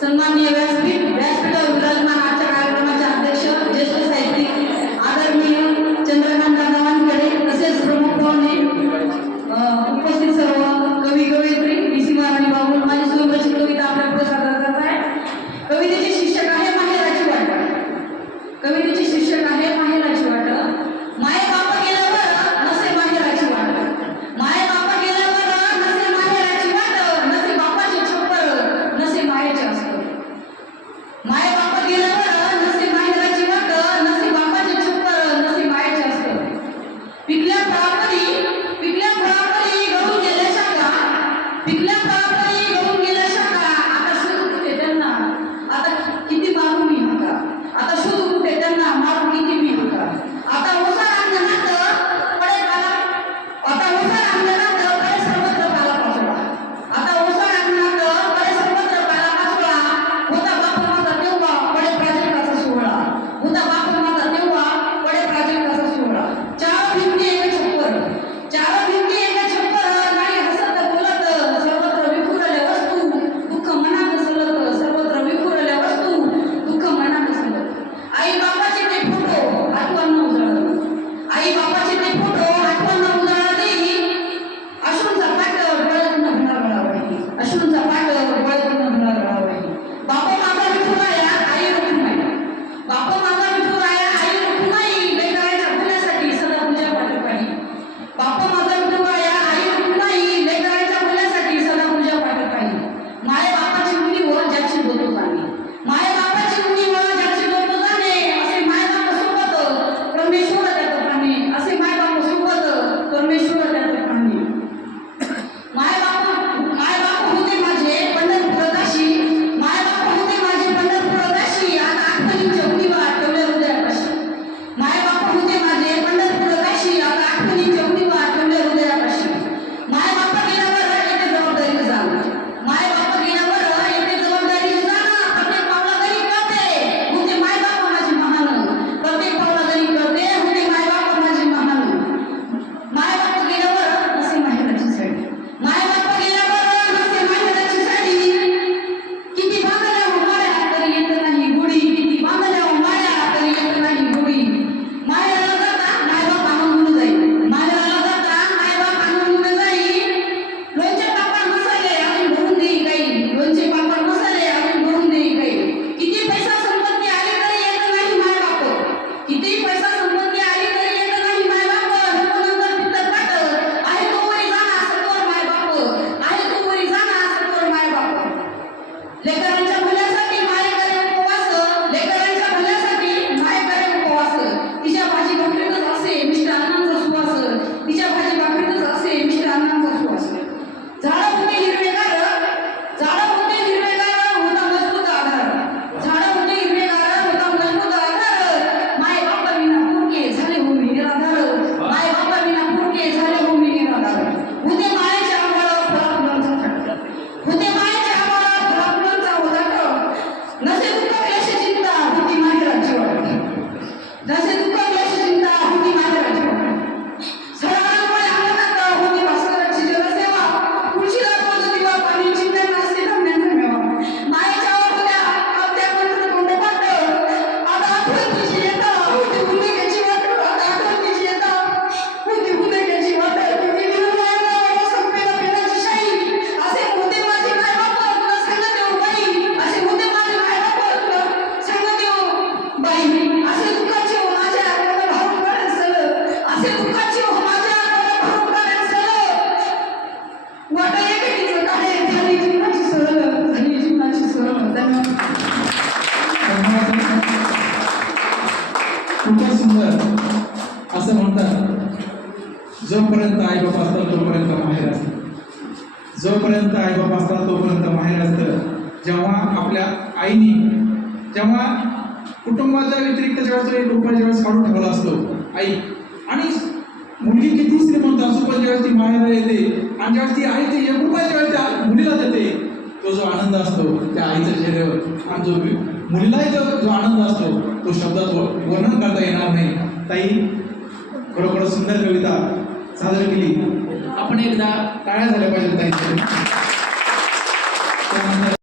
सन्मान्य व्यासपीठ व्यासपीठ विराजमान आजच्या कार्यक्रमाचे अध्यक्ष ज्येष्ठ साहित्यिक असं म्हणतात जोपर्यंत आई बाप असतात तोपर्यंत माहेर असतं. जोपर्यंत आई बाप असतात तोपर्यंत माहेर असतं. जेव्हा आपल्या आईने जेव्हा कुटुंबाच्या व्यतिरिक्त जेव्हा तो एक रुपया जेव्हा काढून ठेवला असतो आई आणि मुलगी किती श्रीमंत असो पण ज्यावेळेस ती माहेर येते आणि ज्यावेळेस ती आई ते एक रुपया त्या मुलीला देते तो जो आनंद असतो त्या आईच्या चेहऱ्यावर. आणि जो मुलीलाही जो जो आनंद असतो तो शब्दात वर्णन करता येणार नाही. ताई खरोखर सुंदर कविता सादर केली. आपण एकदा टाळ्या झाल्या पाहिजे त्यानंतर